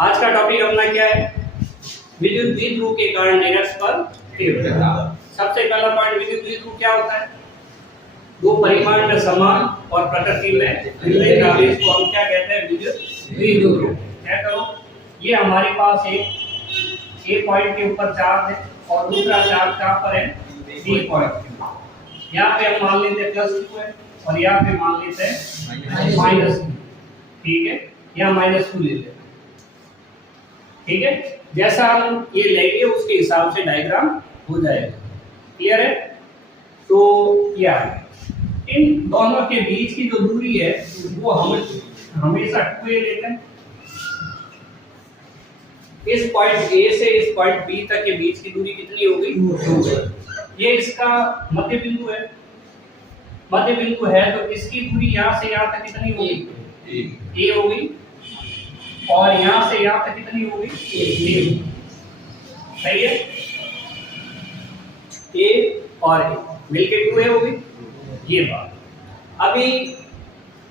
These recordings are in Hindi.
आज का टॉपिक अपना क्या है? विद्युत द्विध्रुव के कारण निरक्षपर तीव्रता। सबसे पहला पॉइंट, विद्युत द्विध्रुव क्या होता है? दो परिमाण में समान और प्रकृति में विपरीत आवेश को हम क्या कहते हैं? विद्युत द्विध्रुव। क्या करो, ये हमारे पास एक पॉइंट के ऊपर चार्ज है और दूसरा चार्ज कहां पर है? B point. यहाँ पे हम मान लेते हैं +2 है और यहाँ पे मान लेते हैं -2। ठीक है, यहाँ -2 ले लेते हैं। ठीक है, जैसा हम ये लेंगे उसके हिसाब से डायग्राम हो जाएगा। क्लियर है? तो क्या है, इन दोनों के बीच की जो दूरी है वो हम हमेशा 2a लेते हैं। इस पॉइंट A से इस पॉइंट B तक के बीच की दूरी कितनी होगी? 2। ये इसका मध्य बिंदु है। मध्य बिंदु है तो इसकी दूरी यहाँ से यहाँ तक कितनी होगी? A होगी। और यहाँ से यहाँ तक कितनी होगी? A। सही है? A और A मिलके 2A होगी। ये बात। अभी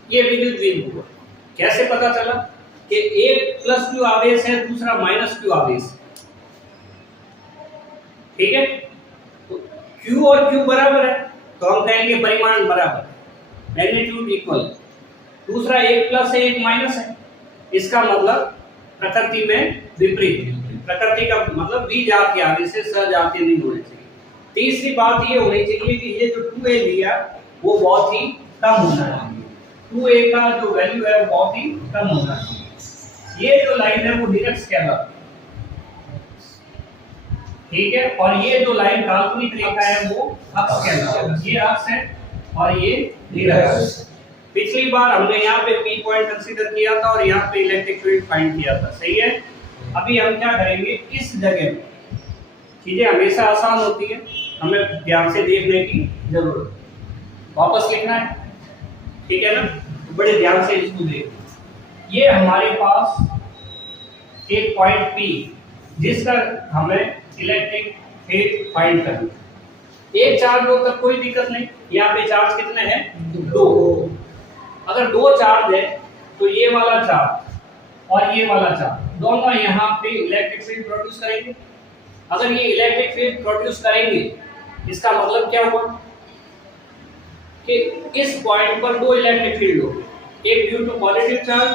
ये विद्युत द्विध्रुव कैसे पता चला कि एक +q आवेश है, दूसरा -q आवेश है। ठीक है, तो q और q बराबर है तो हम कहेंगे परिमाण बराबर, मैग्नीट्यूड इक्वल। दूसरा एक प्लस है एक माइनस है, इसका मतलब प्रकृति में विपरीत। प्रकृति का मतलब विजातीय आवेश से सजातीय नहीं होने चाहिए। तीसरी बात ये होनी चाहिए कि ये जो 2a लिया वो बहुत ही कम होना चाहिए। 2a का जो वैल्यू है वो बहुत ही कम होना चाहिए। ये जो लाइन है वो निरक्ष कहलाती है। ठीक है, और ये जो लाइन काल्पनिक रेखा है वो अक्ष कहलाती है। ये अक्ष है और ये निरक्ष। पिछली बार हमने यहाँ पे P पॉइंट कंसीडर किया था और यहाँ पे इलेक्ट्रिक फील्ड फाइंड किया था। सही है? अभी हम क्या करेंगे, इस जगह में चीजें हमेशा आसान होती है, हमें ध्यान से देखने की जरूरत। वापस लिखना है, ठीक है ना? तो बड़े ध्यान से इसको देखो। ये हमारे पास एक पॉइंट P जिसका हमें इलेक्ट्रिक फील्ड फाइंड करना है। एक चार्ज हो तक कोई दिक्कत नहीं। यहाँ पे चार्ज कितने हैं? 2। अगर 2 चार्ज है तो ये वाला चार्ज और ये वाला चार्ज दोनों यहाँ पे इलेक्ट्रिक फील्ड प्रोड्यूस करेंगे। अगर ये इलेक्ट्रिक फील्ड प्रोड्यूस करेंगे इसका मतलब क्या हुआ कि इस पॉइंट पर 2 इलेक्ट्रिक फील्ड होंगे, एक ड्यू टू पॉजिटिव चार्ज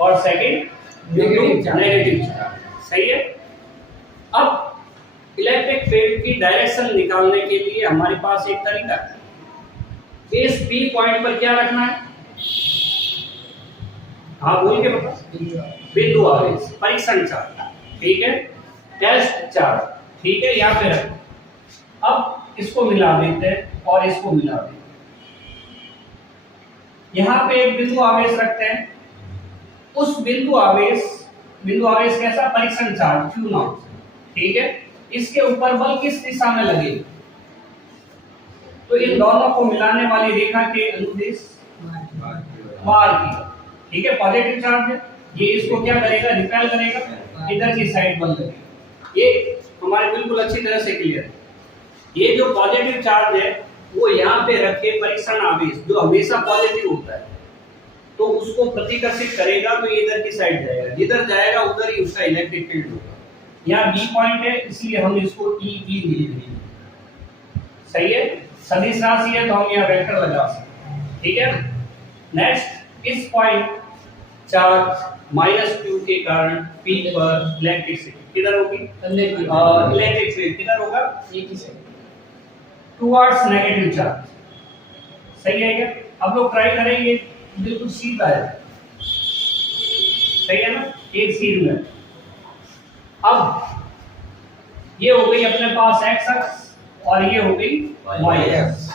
और second due to negative charge. सही है? अब इलेक्ट्रिक फील्ड की डायरेक्शन निकालने के लिए हमारे पास एक तरीका है। इस P पॉइंट पर क्या रखना है? हाँ, बोल के बता। बिंदु आवेश, परीक्षण चार्ज। ठीक है, टेस्ट चार्ज। ठीक है, यहाँ पे रखो। अब इसको मिला देते हैं और इसको मिला देते हैं। यहाँ पे एक बिंदु आवेश रखते हैं। उस बिंदु आवेश कैसा? परीक्षण चार्ज Q0। ठीक है, इसके ऊपर बल किस दिशा में लगेगा? तो इन दोनों को मिलाने वाली रेखा के अनुदिश वार की। ठीक है, पॉजिटिव चार्ज है, ये इसको क्या करेगा? रिपेल करेगा, इधर की साइड बल लगेगा। ये हमारे बिल्कुल अच्छी तरह से क्लियर है। ये जो पॉजिटिव चार्ज है वो यहाँ पे रखे परीक्षण आवेश जो हमेशा पॉजिटिव होता है, तो उसको प्रतिकर्षित करेगा तो ये इधर की साइड जाएगा। जिधर जाएगा उधर ही उसका इलेक्ट्रिक फील्ड होगा। यहाँ B पॉइंट है इसलिए हम इसको EB लिख देंगे। सही है? सदिश राशि है तो हम यहाँ वेक्टर लगा सकते हैं। ठीक है, नेक्स्ट इस पॉइंट चार्ज -q के कारण P पर इलेक्ट्रिसिटी किधर होगी? इलेक्ट्रिक फील्ड किधर होगा? Towards negative charge. सही है क्या? अब लोग ट्राई करेंगे, बिल्कुल सीधा है। सही है ना? एक सीध में। अब ये हो गई अपने पास x अक्ष और ये हो गई y अक्ष।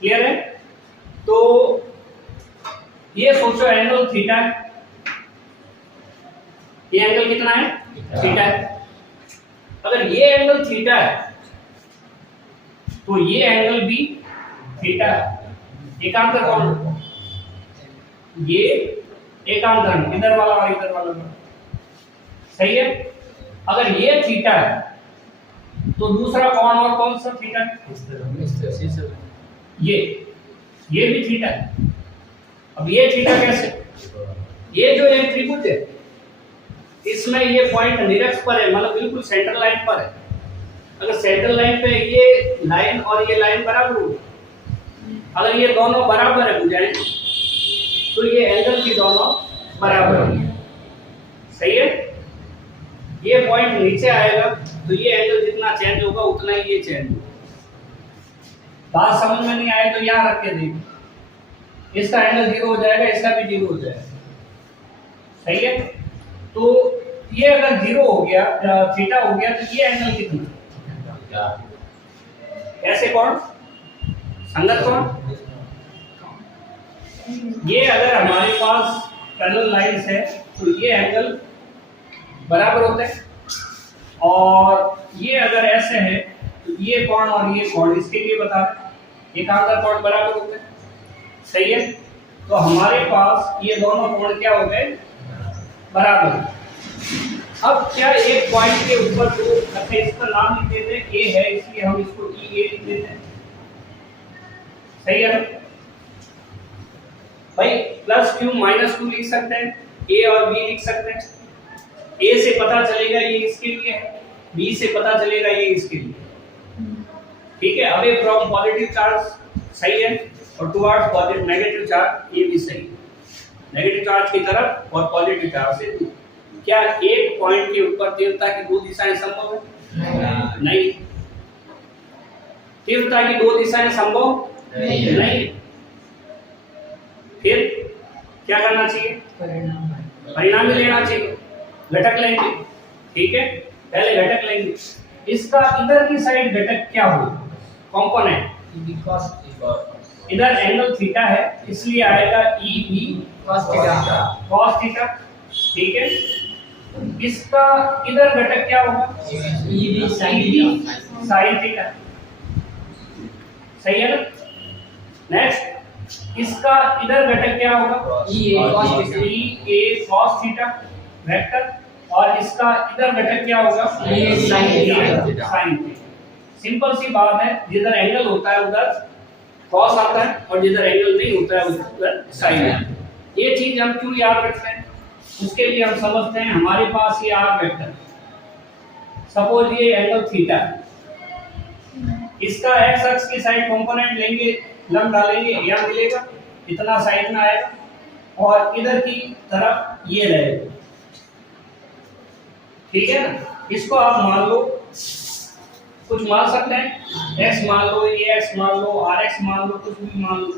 क्लियर है? तो ये सोचो एंगल थीटा है। ये एंगल कितना है? थीटा है। अगर ये एंगल थीटा है तो ये एंगल भी थीटा है। एकांतर कौन? ये एकांतर, इधर वाला और इधर वाला। सही है? अगर ये थीटा है तो दूसरा कौन और कौन सा थीटा है? ये भी थीटा है। अब ये थीटा कैसे? ये जो एक त्रिभुज है इसमें ये पॉइंट निरक्ष पर है, मतलब बिल्कुल सेंटर लाइन पर है। अगर सेंटर लाइन पे ये लाइन और ये लाइन बराबर हो, अगर ये दोनों बराबर है बुझाएं तो ये एंगल भी दोनों बराबर होंगे। सही है। ये पॉइंट नीचे आएगा तो ये एंगल जितना चेंज होगा उतना ही ये चेंज होगा। बात समझ में नहीं आए तो यहाँ रख के देखिए, इसका एंगल 0 हो जाएगा, इसका भी 0 हो जाएगा। सही है। तो ये अगर 0 हो गया, थीटा हो गया, तो ये एंगल कितना? ऐसे कौन संगत कौन? ये अगर हमारे पास पैरेलल लाइंस है तो ये एंगल बराबर होते हैं, और ये अगर ऐसे है तो ये कोण और ये कोण इसके लिए बता रहे एकांतर कोण बराबर होते हैं। सही है। तो हमारे पास ये दोनों कोण क्या हो गए? बराबर। अब क्या एक पॉइंट के ऊपर जो इसका नाम लिख देते हैं, ए है इसलिए हम इसको ई ए लिख देते हैं। सही है भाई। प्लस क्यू माइनस क्यू लिख सकते हैं, ए और बी लिख सकते हैं। ए से पता चलेगा ये इसके लिए है, बी से पता चलेगा ये इसके लिए। ठीक है। अवे फ्रॉम पॉजिटिव चार्ज सही है, और टुवर्ड्स पॉजिटिव नेगेटिव चार्ज ये भी सही है। नेगेटिव चार्ज की तरफ और पॉजिटिव चार्ज से दूर। क्या एक पॉइंट के ऊपर तीव्रता की दो दिशाएं संभव है? नहीं। तीव्रता की दो दिशाएं संभव नहीं। फिर क्या करना चाहिए? परिणाम ही लेना चाहिए। घटक लेंगे। ठीक है। पहले घटक लेंगे। इसका इधर की साइड घटक क्या हो? कंपोनेंट। इधर एंगल थीटा है इसलिए आएगा ई बी cos थीटा। ठीक है। इसका इधर घटक क्या होगा? E B sin theta. सही है ना। नेक्स्ट इसका इधर घटक क्या होगा? E A cos theta vector, और इसका इधर घटक क्या होगा? sin theta. सिंपल सी बात है, जिधर एंगल होता है उधर cos आता है, और जिधर एंगल नहीं होता है उधर sin आता है। ये चीज हम क्यों याद रखते हैं? उसके लिए हम समझते हैं हमारे पास ये r वेक्टर, सपोज ये एंगल थीटा, इसका x अक्ष की साइड कंपोनेंट लेंगे, लंब डालेंगे, यह मिलेगा, इतना साइड में आएगा, और इधर की तरफ ये रहेगा। ठीक है ना। इसको आप मान लो, कुछ मान सकते हैं, x मान लो, ये x मान लो, rx मान लो, कुछ भी मान लो।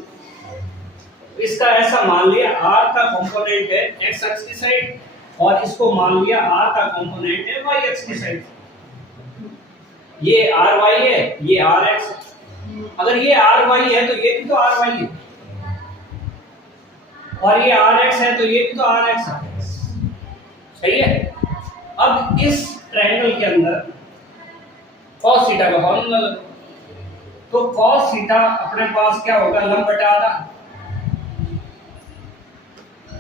इसका ऐसा मान लिया r का कंपोनेंट है x अक्ष की साइड, और इसको मान लिया r का कंपोनेंट है y अक्ष की साइड। ये ry है, ये rx है। अगर ये ry है तो ये भी तो ry है, और ये rx है तो ये भी तो rx है। सही है। अब इस ट्रायंगल के अंदर cos थीटा का फॉर्मूला लगाओ, तो cos थीटा अपने पास क्या होगा? लंब बटा आधा,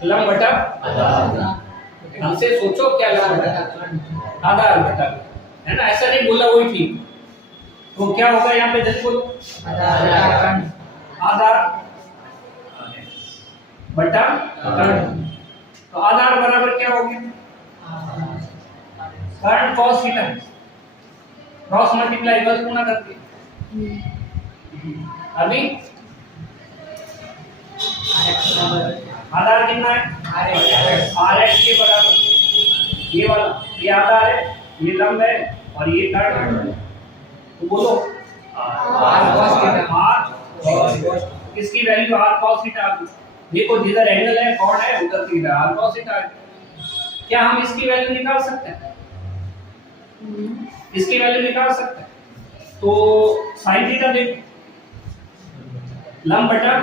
लंब बटा आधा। हमसे सोचो क्या लंब बटा आधा बटा है ना, ऐसा नहीं बोला वही ठीक। तो क्या होगा यहाँ पे? जल्दी बोलो। आधार बटा कर्ण, तो आधार बराबर क्या हो गया? कर्ण cos थीटा, क्रॉस मल्टीप्लाई बस गुना करके। अभी आधार कितना है? rx के बराबर। ये वाला ये आधार है, ये लंब है, और ये कर्ण है। तो बोलो r cos थीटा, इसकी वैल्यू r cos थीटा। देखो जिधर एंगल है कोण है उधर थीटा, r cos थीटा। क्या हम इसकी वैल्यू निकाल सकते हैं? इसकी वैल्यू निकाल सकते हैं। तो sin थीटा देखो, लंब बटा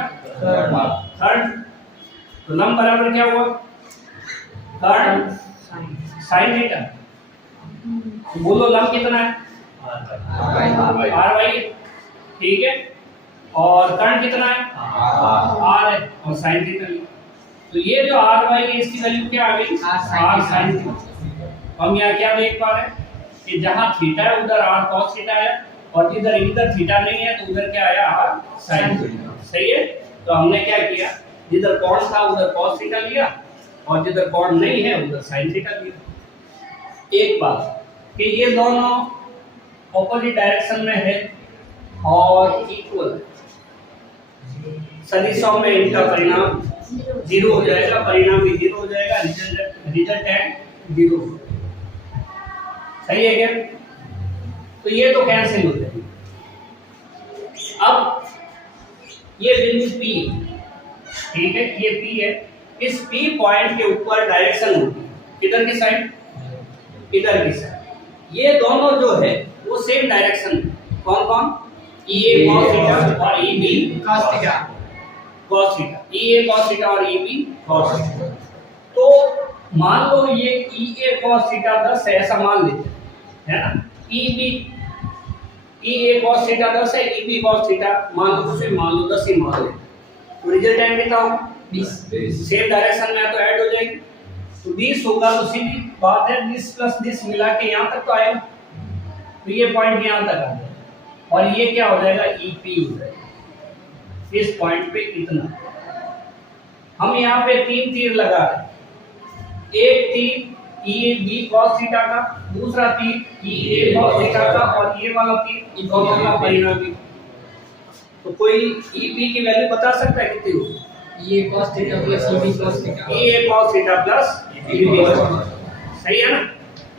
कर्ण, तो लंब बराबर क्या हुआ? कर्ण sin थीटा। तो बोलो लंब कितना है? ry। ठीक है। और कर्ण कितना है? r है, और sin थीटा। तो ये जो ry है इसकी वैल्यू क्या आ गई? r sin theta. हम यहाँ क्या देख पा रहे हैं कि जहां थीटा है उधर r cos थीटा है, और इधर थीटा नहीं है तो उधर क्या आया? r sin theta. सही है। तो हमने क्या किया? जिधर कोण था उधर cos थीटा लिया, और जिधर कोण नहीं है उधर sin थीटा लिया। एक बात कि ये दोनों ऑपोजिट डायरेक्शन में है और इक्वल, सदिशों में इनका परिणाम 0 हो जाएगा, परिणाम भी 0 हो जाएगा, रिजल्टेंट 0। सही है क्या? तो ये तो कैंसिल हो जाएगा। अब ये बिंदु P, ठीक है, ये P है, इस P पॉइंट के ऊपर डायरेक्शन होती है किधर की साइड? इधर की साइड। ये दोनों जो है वो सेम डायरेक्शन में, कौन कौन? EA cos थीटा और EB cos theta, cos theta, EA cos theta और EB cos थीटा। तो मान लो ये EA cos थीटा 10 है, ऐसा मान लेते हैं, है ना? EA cos थीटा 10 है, EB cos थीटा मान लो, कुछ भी मान लो, 10 ही मान ले, तो रिजल्टेंट कितना होगा? 20। सेम डायरेक्शन में है तो ऐड हो जाएगी, तो 20 होगा, तो सीधी बात है 20 प्लस 20 मिला के यहाँ तक तो आएगा, तो ये पॉइंट यहाँ तक आ जाएगा, और ये क्या हो जाएगा? EP हो जाएगा। इस पॉइंट पे इतना, हम यहाँ पे 3 तीर लगा रहे हैं, एक तीर EB cos थीटा का, दूसरा तीर EA cos थीटा का, और ये वाला तीर दोनों का परिणामी। तो कोई EP की वैल्यू बता सकता है कितनी होगी? EA cos theta plus EB cos theta, EA cos theta plus EB cos theta, सही है ना?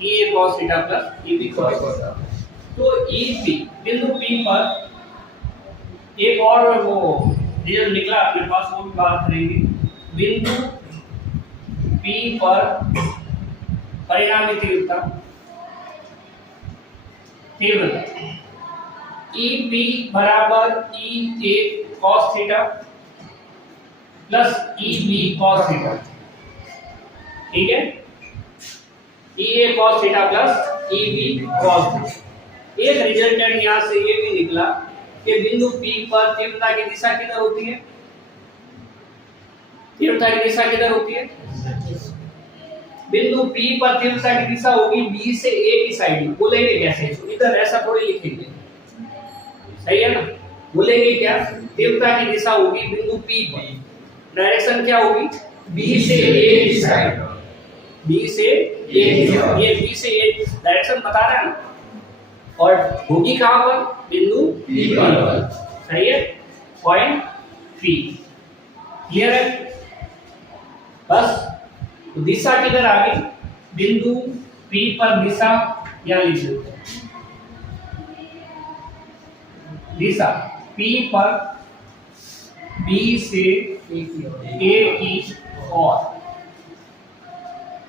EA cos theta plus EB cos theta. तो EP बिंदु P पर एक और वो रिजल्ट निकला अपने पास, वो भी बात करेंगे। बिंदु P पर परिणामी तीव्रता EP बराबर EA cos theta plus EB cos theta, ठीक है? EA cos theta plus EB cos theta. एक रिजल्टेंट यहाँ से ये भी निकला कि बिंदु P पर तीव्रता की दिशा किधर होती है? तीव्रता की दिशा किधर होती है? बिंदु P पर तीव्रता की दिशा होगी B से A की साइड में। बोलेंगे कैसे इसको? इधर ऐसा थोड़ी लिखेंगे, सही है ना? बोलेंगे क्या? तीव्रता की दिशा होगी बिंदु P पर, डायरेक्शन क्या होगी? B से A की साइड, B से A, ये B से A डायरेक्शन बता रहा है ना, और होगी कहां पर? बिंदु P पर, सही है? पॉइंट P, क्लियर है? बस, तो दिशा किधर आ गई? बिंदु P पर दिशा यहां लिख देते हैं, दिशा P पर B से A की ओर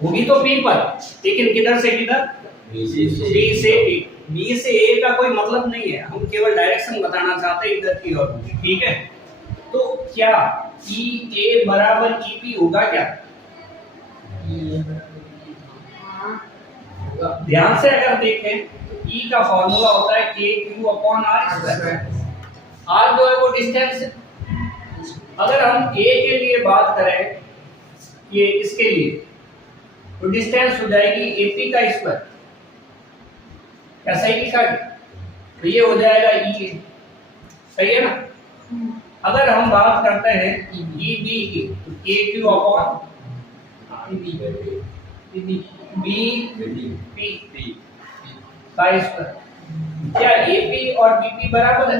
होगी तो P पर, लेकिन किधर से किधर? B से A। B से A का कोई मतलब नहीं है, हम केवल डायरेक्शन बताना चाहते हैं इधर की ओर, ठीक है? तो क्या EA बराबर EP होगा क्या? ध्यान से अगर देखें, E का फॉर्मूला होता है KQ/R²। R जो है वो डिस्टेंस है। अगर हम A के लिए बात करें, ये इसके लिए, तो डिस्टेंस हो जाएगी AP का स्क्वायर, क्या सही लिखा है? तो ये हो जाएगा EA, सही है ना? अगर हम बात करते हैं EB की, तो KQ/BP का स्क्वायर। क्या AP और BP बराबर है?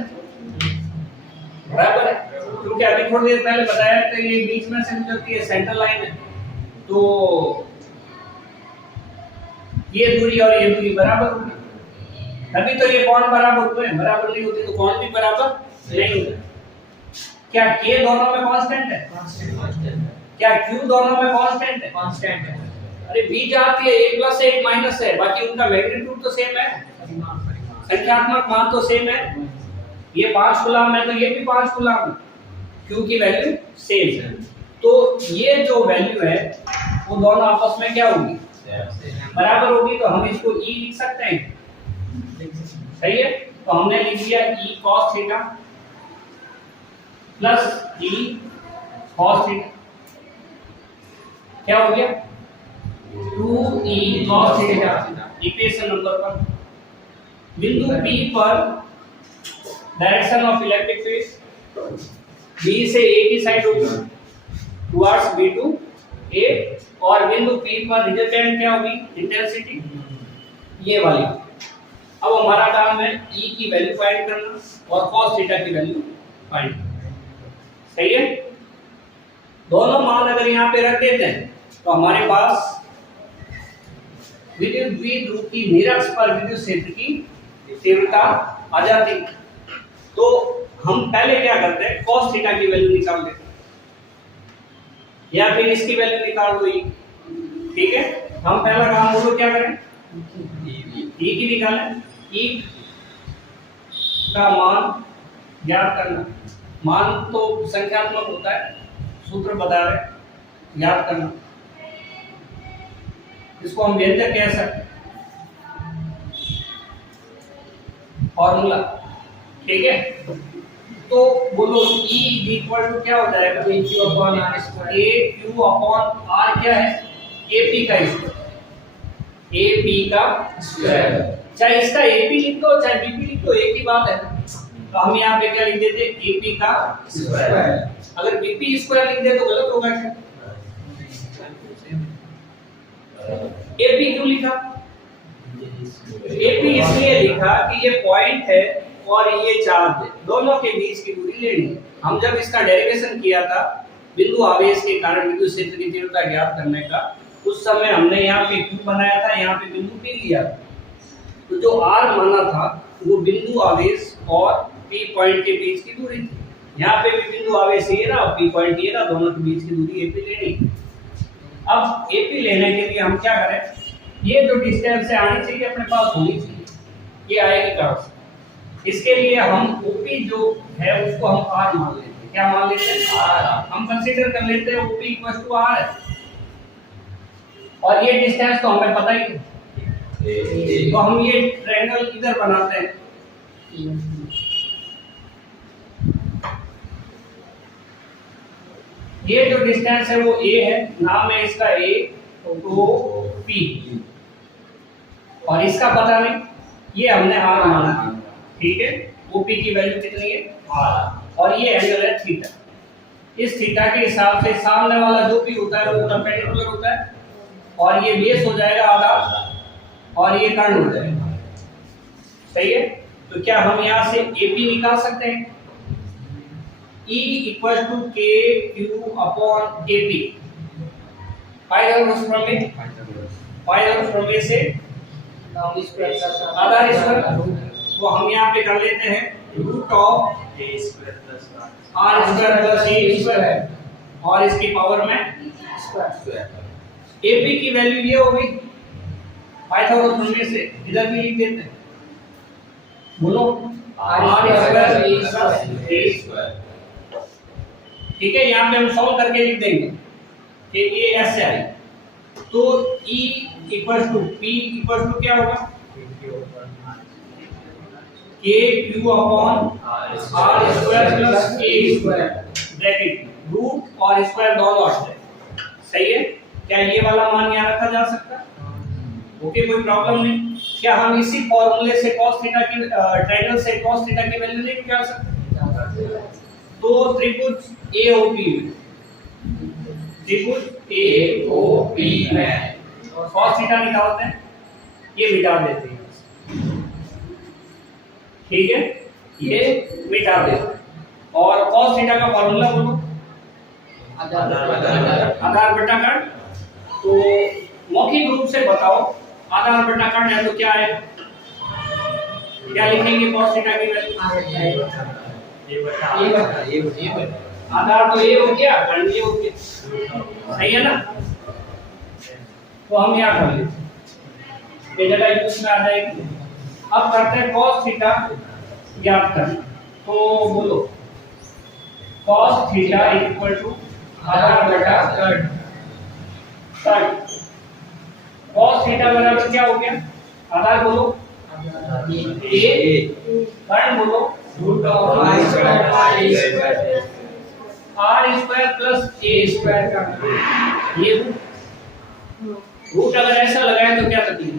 बराबर है, क्योंकि अभी थोड़ी देर पहले बताया था ये बीच में से गुजरती है, सेंटर लाइन है, तो ये दूरी और ये दूरी बराबर होगी, तभी तो ये कोण बराबर हुए हैं। बराबर नहीं होती तो कोण भी बराबर नहीं होता। क्या K दोनों में कांस्टेंट है? क्या Q दोनों में कांस्टेंट है? कांस्टेंट है। अरे B जाती है, 1 प्लस 1 माइनस है, बाकी उनका मैग्नीट्यूड तो सेम है, संख्यात्मक मान तो सेम है। ये 5 कूलम है तो ये भी 5 कूलम है, Q की वैल्यू सेम है। तो ये जो वैल्यू है वो दोनों आपस में क्या होगी? बराबर होगी, तो हम इसको E लिख सकते हैं, सही है? तो हमने लिख दिया E cos theta plus E cos theta, क्या हो गया? 2E cos theta, equation number 1। बिंदु P पर direction of electric field B से A की साइड होगी टुवर्ड्स B2 ए, और बिंदु P पर रिजल्टेंट क्या होगी, इंटेंसिटी ये वाली। अब हमारा काम है E की वैल्यू फाइंड करना और cos थीटा की वैल्यू फाइंड करना। सही है, दोनों मान अगर यहाँ पे रख देते हैं तो हमारे पास विद्युत द्विध्रुव की निरक्ष पर विद्युत क्षेत्र की तीव्रता आ जाती। तो हम पहले क्या करते हैं, cos थीटा की वैल्यू निकाल लेते हैं या फिर इसकी वैल्यू निकाल दो E, ठीक है। हम पहला काम बोलो क्या करें, E की निकालें। E का मान ज्ञात करना, मान तो संख्यात्मक होता है, सूत्र बता रहे याद करना, इसको हम व्यंजक कह सकते हैं, फॉर्मूला, ठीक है। तो बोलो E इक्वल टू क्या हो जाएगा, AQ upon R square। AQ upon R क्या है, AP का स्क्वायर, AP का स्क्वायर, चाहे इसका AP लिख दो चाहे BP लिख दो, एक ही बात है। तो हम यहाँ पे क्या लिख देते, AP का स्क्वायर। अगर BP स्क्वायर लिख दे तो गलत होगा क्या, AP क्यों लिखा, AP इसलिए लिखा कि ये पॉइंट है और ये चार्ज है, दोनों के बीच की दूरी लेनी है। हम जब इसका डेरिवेशन किया था बिंदु आवेश के कारण विद्युत क्षेत्र की तीव्रता ज्ञात करने का, उस समय हमने यहाँ पे Q बनाया था, यहाँ पे बिंदु P लिया था। तो जो R माना था वो बिंदु आवेश और P पॉइंट के बीच की दूरी थी। यहाँ पे भी बिंदु आवेश ये रहा और P पॉइंट ये रहा, दोनों के बीच की दूरी AP लेनी। अब AP लेने के लिए हम क्या करें, ये जो डिस्टेंस है आनी चाहिए अपने पास होनी चाहिए, ये आएगी कहाँ से, इसके लिए हम OP जो है उसको हम R मान लेते हैं। क्या मान लेते हैं, R। हम कंसीडर कर लेते हैं OP इक्वल टू R है, और ये डिस्टेंस तो हमें पता ही है, तो हम ये ट्रायंगल इधर बनाते हैं। ये जो डिस्टेंस है वो A है, नाम है इसका A, तो P, और इसका पता नहीं, ये हमने R माना, ठीक है। OP की वैल्यू कितनी है, R, और ये एंगल है थीटा। इस थीटा के हिसाब से सामने वाला जो भी होता है वो परपेंडिकुलर होता है, और ये बेस हो जाएगा आधार, और ये कर्ण हो जाएगा, सही है। तो क्या हम यहाँ से AP निकाल सकते हैं, E equal to KQ upon AP, Pythagoras प्रमेय से आधार स्क्वायर, आधार स्क्वायर, तो हम यहाँ पे कर लेते हैं root of R square plus A square, और इसकी पावर में स्क्वायर। AP की वैल्यू ये होगी, पाइथागोरस प्रमेय से इधर भी लिख देते हैं, बोलो R square plus A square, ठीक है। यहाँ पे हम सॉल्व करके लिख देंगे कि ये ऐसे आए, तो E equal to P equal to क्या होगा, KQ upon R square plus A square, bracket root और स्क्वायर दोनों आते हैं, सही है। क्या ये वाला मान यहाँ रखा जा सकता है, ओके, कोई प्रॉब्लम नहीं। क्या हम इसी फॉर्मूले से cos थीटा की ट्रायंगल से cos थीटा की वैल्यू नहीं निकाल सकते, तो त्रिभुज AOP में, त्रिभुज AOP में cos थीटा निकालते हैं, ये मिटा देते हैं, ठीक है, ये मिटा देते हैं। और cos थीटा का फॉर्मूला बोलो, आधार बटा कर्ण। तो मौखिक रूप से बताओ, आधार बटा कर्ण है तो क्या है, क्या लिखेंगे cos थीटा की वैल्यू, आधार तो ये हो गया, कर्ण ये हो गया, सही है ना। तो हम यहाँ कर लेते, ये जगह यूज में आ जाएगी। अब करते हैं cos थीटा ज्ञात करना, तो बोलो cos थीटा इक्वल टू आधार बटा कर्ण, cos थीटा बराबर क्या हो गया, आधार बोलो A, कर्ण बोलो root of R square plus A square का, ये रूट अगर ऐसा लगाए तो क्या तकलीफ,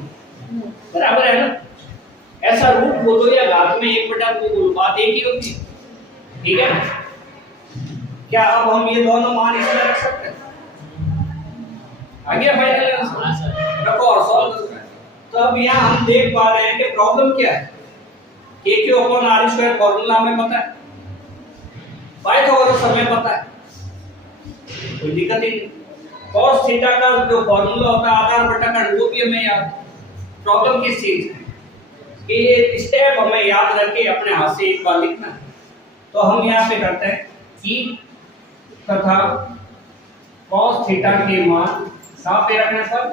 बराबर है ना। ऐसा रूट बोलो या घात में 1/2 बोलो, बात एक ही होती है, ठीक है। क्या अब हम ये दोनों मान इसमें रख सकते हैं, आ गया फाइनल आंसर? रखो और सॉल्व करो। तो अब यहाँ हम देख पा रहे हैं कि प्रॉब्लम क्या है। KQ/R² फॉर्मूला हमें पता है, पाइथागोरस हमें पता है, कोई दिक्कत ही नहीं। cos थीटा का जो फॉर्मूला होता है आधार बटा कर्ण, वो भी हमें याद। प्रॉब्लम किस चीज है कि ये स्टेप हमें याद रख के अपने हाथ से एक बार लिखना है। तो हम यहाँ पे करते हैं कि तथा cos थीटा के मान कहाँ पे रखने पर,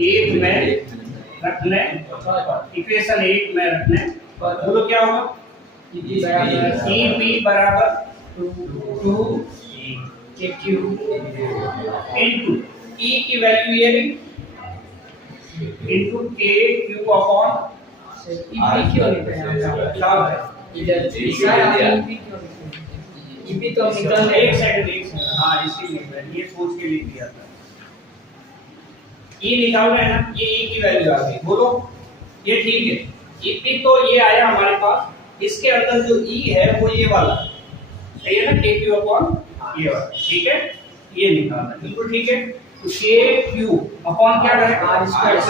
एक में रखने, इक्वेशन 1 में रखने पर बोलो क्या होगा, EP बराबर 2 KQ इनटू E की वैल्यू ये रही इनटू KQ अपॉन EP क्यों लिख रहे हैं आप? इधर EP तो निकल रहे एक सेकंड हाँ इसीलिए ये सोच के लिख दिया था। E निकाल रहे हैं ना, ये E की वैल्यू आ गई, बोलो ये ठीक है। EP तो ये आया हमारे पास, इसके अंदर जो E है वो ये वाला सही है ना, KQ अपॉन ये वाला, ठीक है, ये निकालना बिल्कुल ठीक है। तो KQ अपॉन क्या करें, R² प्लस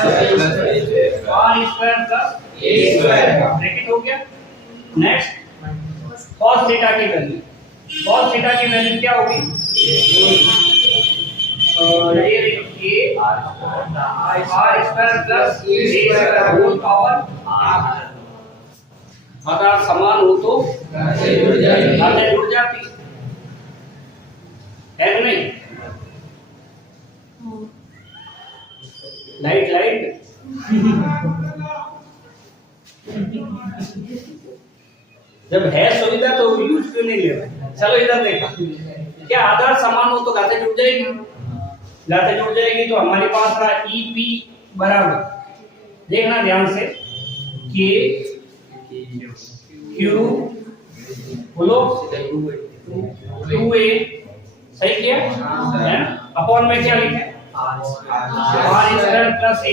A² ब्रैकेट हो गया। नेक्स्ट cos थीटा की वैल्यू, cos थीटा की वैल्यू क्या होगी, और ये देखिए R² plus A² whole power अगर समान हो तो घातें जुड़ जाती है कि नहीं। लाइट लाइट जब है सुविधा तो यूज क्यों नहीं ले रहे। चलो इधर देखा, क्या आधार समान हो तो घातें जुड़ जाएगी, घातें जुड़ जाएगी। तो हमारे पास रहा EP बराबर, देखना ध्यान से, KQ बोलो 2A सही किया है, अपॉन में क्या लिखे R² प्लस A²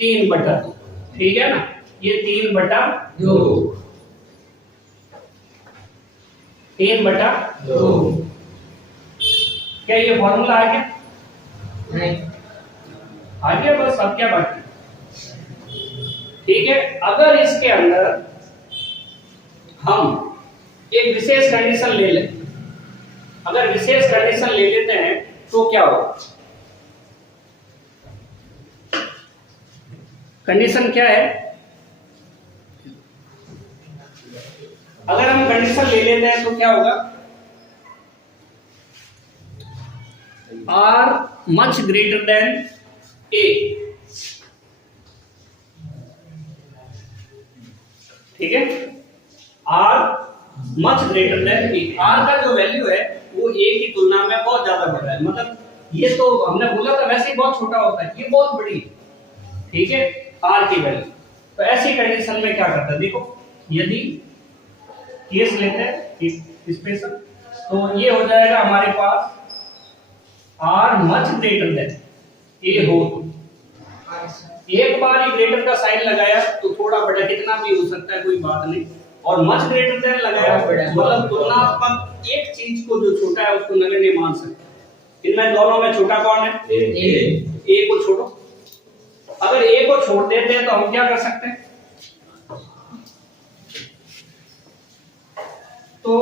3/2, ठीक है ना, ये 3/2 3/2। क्या ये फॉर्मूला आ गया, नहीं आ गया, बस अब क्या बाकी, ठीक है। अगर इसके अंदर हम एक विशेष कंडीशन ले लें, अगर विशेष कंडीशन ले लेते हैं तो क्या होगा, कंडीशन क्या है, अगर हम कंडीशन ले लेते हैं तो क्या होगा, R much greater than A, ठीक है, R much greater than A, R का जो वैल्यू है वो A की तुलना में बहुत ज्यादा बड़ा है, मतलब ये तो हमने बोला था वैसे ही बहुत छोटा होता है, ये बहुत बड़ी है, ठीक है, R की वैल्यू। तो ऐसी कंडीशन में क्या करता है, देखो यदि केस लेते हैं स्पेशल, तो ये हो जाएगा हमारे पास R much greater than A हो, एक बार ही ग्रेटर का साइन लगाया तो थोड़ा बड़ा कितना भी हो सकता है कोई बात नहीं, और मच ग्रेटर देन लगाया मतलब तुलनात्मक एक चीज को जो छोटा है उसको नगण्य मान सकते। इनमें दोनों में छोटा कौन है, ए को छोड़ो, अगर ए को छोड़ देते हैं तो हम क्या कर सकते हैं, तो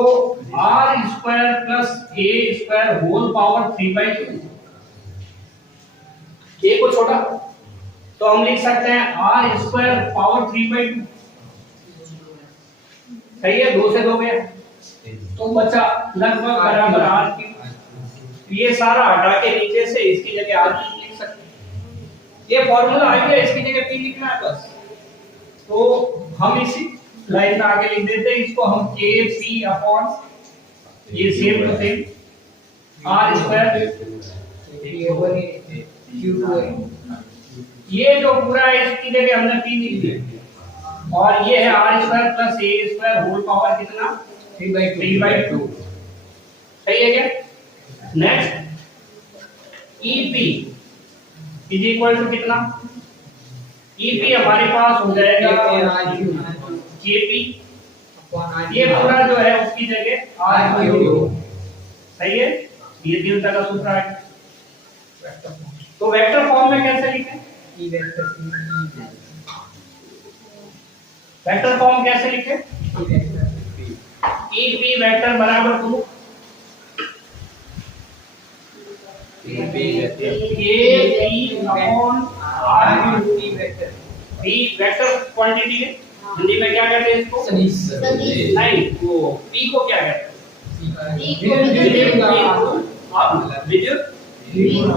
R² plus A² whole power 3/2, ए को छोड़ा तो हम लिख सकते हैं R² पावर 3/2, सही है, 2 से 2 गया तो बचा लगभग बराबर R की। ये सारा हटा के नीचे से इसकी जगह R लिख सकते हैं, ये फॉर्मूला आ गया, इसकी जगह P लिखना है बस। तो हम इसी लाइन में आगे लिख देते हैं, इसको हम KP अपॉन ये सेम टू सेम R², ये जो पूरा है इसकी जगह हमने P लिख दिया, और ये है R² plus A² whole power कितना 3/2, सही है क्या। Next EP is equal to कितना, EP हमारे पास हो जाएगा KP, ये पूरा जो है उसकी जगह R3, सही है, ये तीव्रता का सूत्र है। वेक्टर फॉर्म तो वेक्टर फॉर्म में कैसे लिखें? E vector C vector form कैसे लिखें? E vector E P vector बराबर to E vector A P upon R E vector P vector quantity है, हिंदी में क्या कहते हैं इसको? सदिश नहीं, वो पी को क्या कहते हैं? विद्युत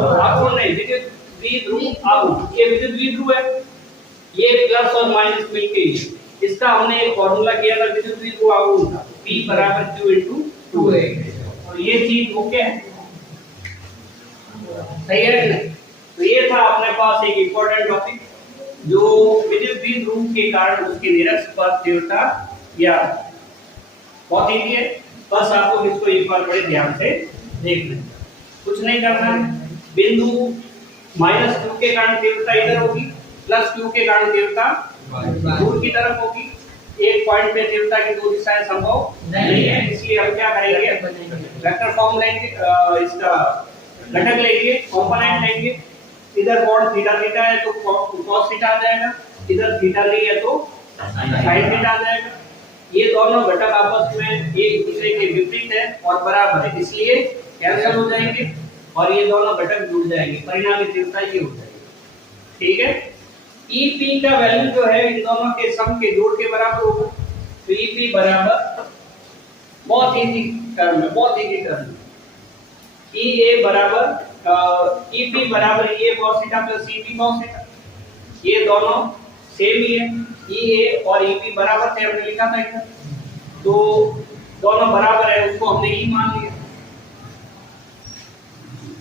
आघूर्ण नहीं, विद्युत द्विध्रुव आघूर्ण। ये विद्युत द्विध्रुव है, ये प्लस और माइनस मिलके इसका हमने एक फॉर्मूला किया था विद्युत द्विध्रुव आघूर्ण का, P बराबर Q into 2A। और ये चीज ओके है, सही है कि नहीं? तो ये था अपने पास एक इंपॉर्टेंट टॉपिक जो विद्युत द्विध्रुव के कारण उसकी निरक्ष पद तीव्रता या बहुत इजी है, बस आपको इसको एक बार बड़े ध्यान से देखना है, कुछ नहीं करना है। बिंदु -q के कारण तीव्रता इधर होगी, +q के कारण तीव्रता दूर की तरफ होगी। एक पॉइंट पे तीव्रता की दो दिशाएं संभव नहीं है, इसलिए हम क्या करेंगे? वेक्टर फॉर्म लेंगे, इसका घटक लेंगे, कंपोनेंट लेंगे। इधर कोण थीटा थीटा है तो cos थीटा आ जाएगा, इधर थीटा नहीं है तो sin थीटा आ जाएगा। ये दोनों घटक आपस में एक दूसरे के विपरीत है और बराबर है, इसलिए कैंसिल हो जाएंगे और ये दोनों घटक जुड़ जाएंगे, परिणामी तीव्रता ये हो जाएगी। ठीक है, EP का वैल्यू जो है इन दोनों के सम के जोड़ के बराबर होगा। तो EP बराबर बहुत इजी टर्म है, बहुत इजी टर्म है। EA बराबर EP बराबर EA cos theta plus EP cos theta, ये दोनों सेम ही है। EA और EP बराबर थे, हमने लिखा था इधर, तो दोनों बराबर है, उसको हमने E मान लिया।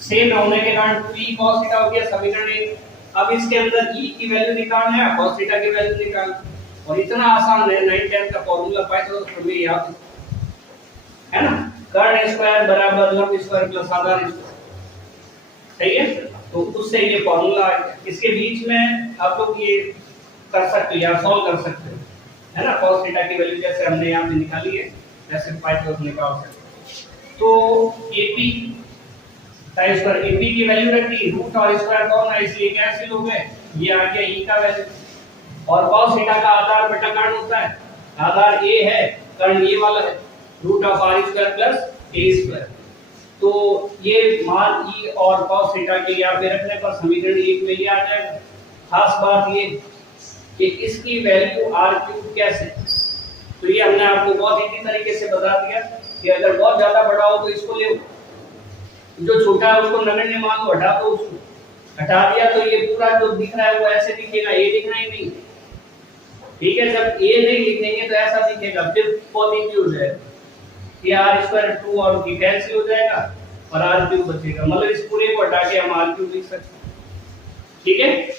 सेम होने के कारण 2E cos थीटा हो गया समीकरण 1। अब इसके अंदर E की वैल्यू निकालना है, cos थीटा की वैल्यू निकालना है, और इतना आसान है, 9 10 का फार्मूला पाए तो तुम्हें याद है ना, कर्ण स्क्वायर बराबर लंब स्क्वायर प्लस आधार स्क्वायर, सही है। तो उससे ये फार्मूला इसके बीच में आप लोग ये कर सकते हो या सॉल्व कर सकते हो, है ना। cos थीटा की वैल्यू जैसे हमने यहां पे निकाली है, जैसे पाइथागोरस निकाल सकते। तो AP साइन स्क्वायर AP की वैल्यू रखी, रूट और स्क्वायर कौन है इसलिए कैंसिल हो गए, ये आ गया E का वैल्यू। और cos थीटा का आधार बटा कर्ण होता है, आधार A है, कर्ण ये वाला है, root of r square plus a square. तो ये मान E और cos थीटा के यहाँ पे रखने पर समीकरण 1 में ये आ जाएगा। खास बात ये कि इसकी वैल्यू r³ कैसे, तो ये हमने आपको बहुत इजी तरीके से बता दिया कि अगर बहुत ज्यादा बड़ा हो तो इसको ले, जो छोटा है उसको नगण्य मान लो, हटा दो, उसको हटा दिया तो ये पूरा जो दिख रहा है वो ऐसे दिखेगा, ये दिखना ही नहीं। ठीक है, जब a नहीं लिखेंगे तो ऐसा दिखेगा, फिर बहुत इजी हो जाएगा, ये r² 2 और ये कैंसिल हो जाएगा और r³ बचेगा, मतलब इस पूरे को हटा के हम r³ लिख सकते हैं। ठीक है।